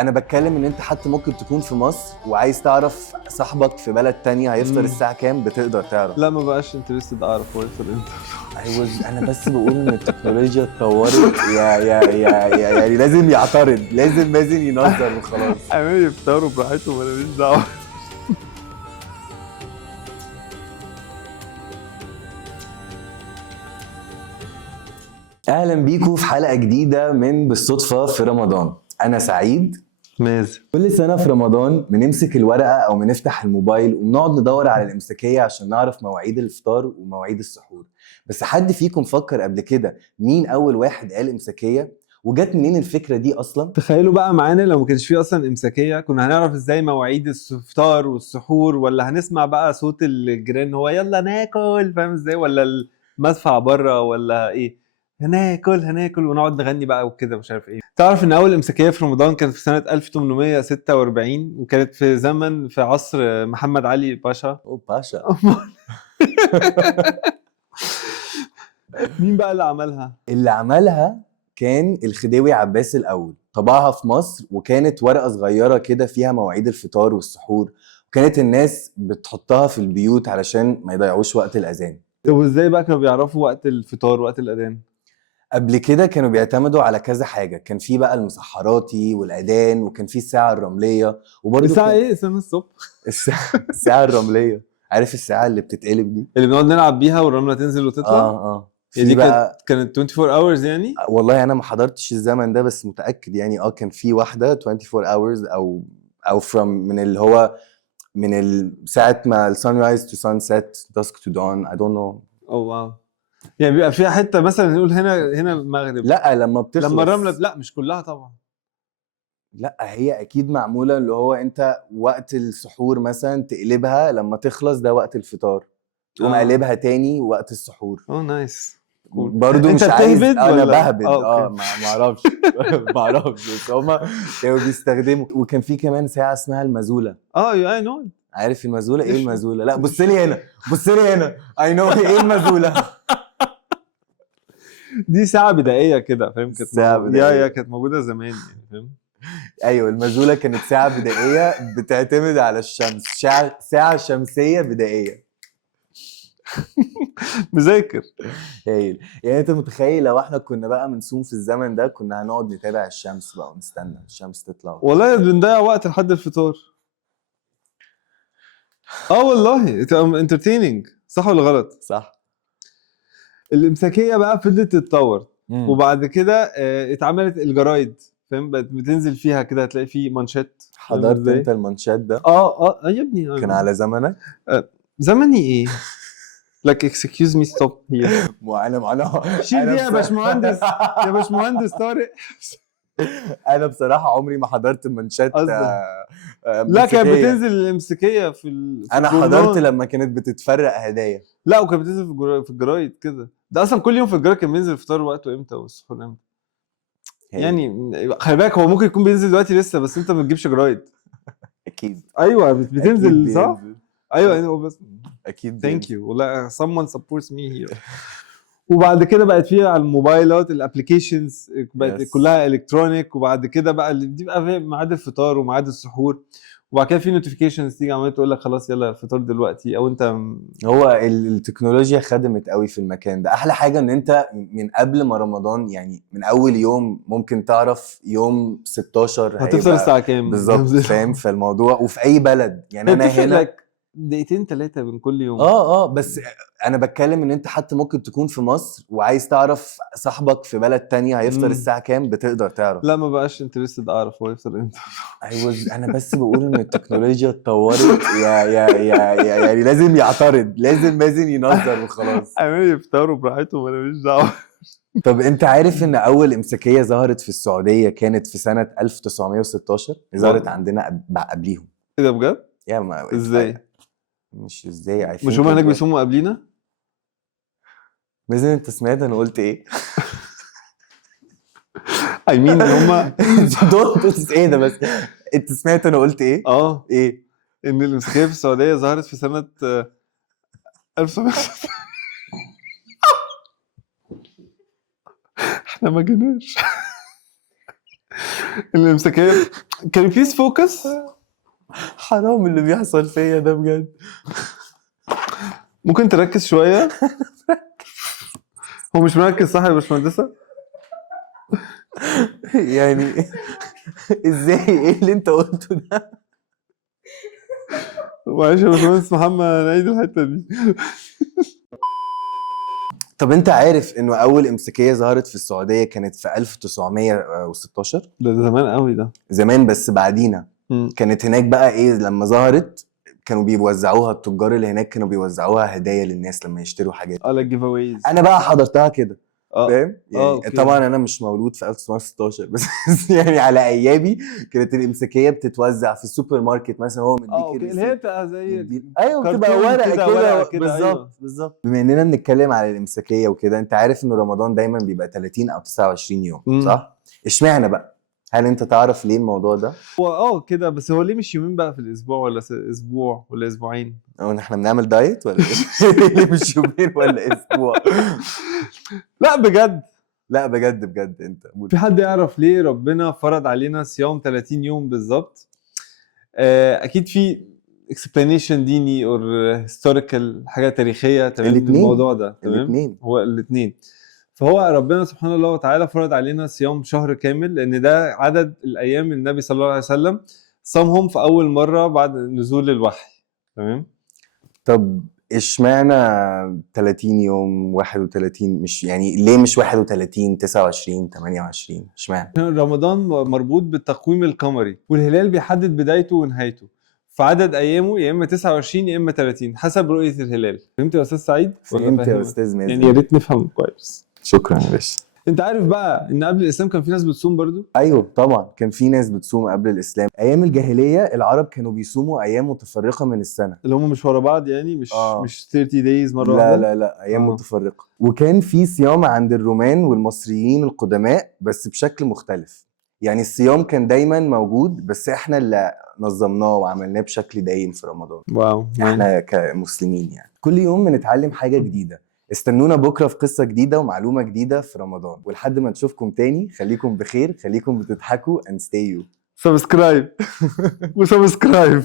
انا بتكلم ان انت حتى ممكن تكون في مصر وعايز تعرف صاحبك في بلد تانية هيفطر الساعة كام، بتقدر تعرف. لا ما بقاش انترستد اعرف هو يفطر امتى. انا بس بقول ان التكنولوجيا اتطورت يعني لازم يعترض، لازم ينظر وخلاص. عمال يفطروا براحتهم انا ماليش دعوه. اهلا بيكم في حلقة جديدة من بالصدفة في رمضان. انا سعيد. مازن. كل سنة في رمضان بنمسك الورقة أو بنفتح الموبايل وبنقعد ندور على الإمساكية عشان نعرف مواعيد الإفطار ومواعيد السحور. بس حد فيكم فكر قبل كده مين أول واحد قال إمساكية؟ وجت منين الفكرة دي أصلا؟ تخيلوا بقى معانا لو ما كانش فيه اصلا امساكيه، كنا هنعرف ازاي مواعيد الفطار والسحور؟ ولا هنسمع بقى صوت الجيران هو يلا ناكل، فاهم ازاي؟ ولا المدفع بره ولا ايه؟ هناكل ونقعد نغني بقى وكده مش عارف ايه. تعرف ان اول امساكيه في رمضان كانت في سنه 1846 وكانت في عصر محمد علي باشا. أوه باشا. مين بقى اللي عملها؟ اللي عملها كان الخديوي عباس الأول، طبعها في مصر وكانت ورقة صغيرة كده فيها مواعيد الفطار والسحور، وكانت الناس بتحطها في البيوت علشان ما يضيعوش وقت الأذان. طب وازاي بقى كانوا بيعرفوا وقت الفطار وقت الاذان؟ قبل كده كانوا بيعتمدوا على كذا حاجة، كان في بقى المسحراتي والأذان وكان في الساعة الرملية وبرضه الساعه كان ايه؟ الساعه الصبح الساعة الرملية. عارف الساعة اللي بتتقلب دي؟ اللي بنقعد نلعب بيها والرمله تنزل وتطلع. اه هي في دي بقى. كانت 24 hours يعني. والله أنا ما حضرتش الزمن ده بس متأكد يعني كان في واحدة 24 hours أو from من اللي هو من ساعة ما ال sunrise to sunset dusk to dawn I don't know. اوه واو. يعني بيبقى فيها حته مثلا نقول هنا المغرب. لا لما بتخلص. لما الرمله لا مش كلها طبعا. لا هي اكيد معموله اللي هو انت وقت السحور مثلا تقلبها لما تخلص ده وقت الفطار، تقوم قلبها تاني وقت السحور. نايس. برضو انت مش عايز بتهبد انا ولا بهبد اوكي. ما اعرفش ما اعرفش بس هما كانوا بيستخدموا. وكان في كمان ساعه اسمها المزوله. اي نو. عارف المزوله؟ ايه إيش؟ المزوله؟ لا بص لي هنا، بص لي هنا. اي نو ايه المزوله. دي ساعه بدائيه كده فاهم، كانت ساعه بدائيه. كانت موجوده زمان يعني فاهم. ايوه المزوله كانت ساعه بدائيه بتعتمد على الشمس، ساعه شمسيه بدائيه. مذاكر. هايل. يعني انت متخيل لو احنا كنا بقى بنصوم في الزمن ده كنا هنقعد نتابع الشمس بقى ونستنى الشمس تطلع. والله بنضيع وقت لحد الفطار. والله انترتيننج، صح ولا غلط؟ صح. الامساكيه بقى فضلت تتطور. مم. وبعد كده اتعملت الجرايد، فاهم؟ بقت بتنزل فيها كده هتلاقي فيه مانشات. فاهم حضرت ازاي؟ انت المانشات ده؟ يا ابني كان على زمنك؟ زمني ايه؟ like excuse me stop here. انا شيل دي يا باشمهندس، يا باشمهندس طارق. انا بصراحه عمري ما حضرت المانشات قصدك لا كانت موسيقية. بتنزل الامساكيه في انا حضرت الجورنال. لما كانت بتتفرق هدايا. لا وكانت بتنزل في الجرايد كده. ده اصلا كل يوم في الجرايد كان بينزل الفطار وقته امتى والسحور امتى. يعني خلي بالك هو ممكن يكون بينزل دلوقتي لسه بس انت ما بتجيبش جرايد. اكيد. ايوه اكيد بتنزل صح. بينزل. ايوه بس اكيد ثانك بينزل. يو والله someone supports me here. وبعد كده بقت فيها على الموبايلات الابلكيشنز بقت Yes. كلها الكترونيك. وبعد كده بقى اللي دي بقى ميعاد الفطار وميعاد السحور. وبعد كده في نوتيفيكيشنز تيجي عماله تقول لك خلاص يلا الفطار دلوقتي او انت هو التكنولوجيا خدمت قوي في المكان ده. احلى حاجه ان انت من قبل ما رمضان يعني من اول يوم ممكن تعرف يوم 16 هتفطر الساعه كام بالظبط، فاهم؟ فالموضوع وفي اي بلد يعني انا هنا لك دقيقتين ثلاثه من كل يوم. بس انا بتكلم ان انت حتى ممكن تكون في مصر وعايز تعرف صاحبك في بلد تانية هيفطر الساعه كام، بتقدر تعرف. لا ما بقاش انترستد اعرف هو يفطر امتى. انا بس بقول ان التكنولوجيا اتطورت يعني لازم يعترض، لازم ينظر وخلاص. عمال يفطروا براحتهم انا ماليش دعوه. طب انت عارف ان اول امساكية ظهرت في السعودية كانت في سنة 1916؟ ظهرت عندنا قبليهم. ايه ده بجد؟ يا ما ازاي؟ مش ازاي مش هم هناك بيصوموا قبلينا؟ مازن انت سمعت انا قلت ايه؟ اي مين هم؟ ايه ده بس؟ انت سمعت انا قلت ايه؟ ايه؟ ان الامساكيه في السعوديه ظهرت في سنه 1900. احنا ما جيناش. الامساكيه كان بليز فوكس. حرام اللي بيحصل فيا ده بجد. ممكن تركز شويه. هو مش مركز صح يا باشمهندسه؟ يعني ازاي؟ ايه اللي انت قلته ده؟ معلش يا باشمهندس محمد، نعيد الحته دي. طب انت عارف انه اول امساكيه ظهرت في السعوديه كانت في 1916؟ ده زمان قوي ده. زمان بس بعدينا. مم. كانت هناك بقى ايه لما ظهرت، كانوا بيوزعوها التجار اللي هناك، كانوا بيوزعوها هدايا للناس لما يشتروا حاجات. لا جيف اويز. انا بقى حضرتها كده، فاهم يعني. اوكي. طبعا انا مش مولود في 1916 بس يعني على ايامي كانت الامساكيه بتتوزع في السوبر ماركت مثلا، هو مديك اوكي، اللي هي الريسيت. بتبقى زي ايوه بتبقى كرتون ورقه كده، كده ورقة كده، بالظبط أيوة. بالظبط. بما اننا بنتكلم على الامساكيه وكده، انت عارف انه رمضان دايما بيبقى 30 او 29 يوم صح؟ اشمعنى بقى؟ هل انت تعرف ليه الموضوع ده؟ هو كده، بس هو ليه مش يومين بقى في الاسبوع، ولا اسبوع ولا اسبوعين؟ او احنا بنعمل دايت ولا ايه؟ ليه مش يومين ولا اسبوع؟ لا بجد، لا بجد بجد انت في حد يعرف ليه ربنا فرض علينا صيام 30 يوم بالظبط؟ اكيد في explanation ديني or historical، حاجه تاريخيه تمام الاتنين. للموضوع ده، تمام. الاثنين. هو الاثنين. فهو ربنا سبحانه الله وتعالى فرض علينا صيام شهر كامل، لان ده عدد الايام اللي النبي صلى الله عليه وسلم صامهم في اول مره بعد نزول الوحي، تمام. طب اشمعنى 30 يوم 31؟ مش يعني ليه مش 31 29 28؟ اشمعنى؟ رمضان مربوط بالتقويم القمري، والهلال بيحدد بدايته ونهايته، فعدد ايامه يا اما 29 يا اما 30 حسب رؤيه الهلال. فهمت يا استاذ سعيد ولا فهمت يا فاهمك؟ استاذ مازن. يعني يا ريت نفهم كويس. شكرا يا باشا. انت عارف بقى ان قبل الاسلام كان في ناس بتصوم برضو؟ ايوه طبعا كان في ناس بتصوم قبل الاسلام. ايام الجاهليه العرب كانوا بيصوموا ايام متفرقه من السنه. اللي هم مش ورا بعض يعني، مش 30 days مره لا واحده. لا لا ايام آه. متفرقه. وكان في صيام عند الرومان والمصريين القدماء بس بشكل مختلف. يعني الصيام كان دايما موجود بس احنا اللي نظمناه وعملناه بشكل دايم في رمضان. واو. احنا كمسلمين يعني كل يوم بنتعلم حاجه جديده. استنونا بكره في قصه جديده ومعلومه جديده في رمضان. ولحد ما نشوفكم تاني، خليكم بخير، خليكم بتضحكوا and stay you. سبسكرايب وسبسكرايب.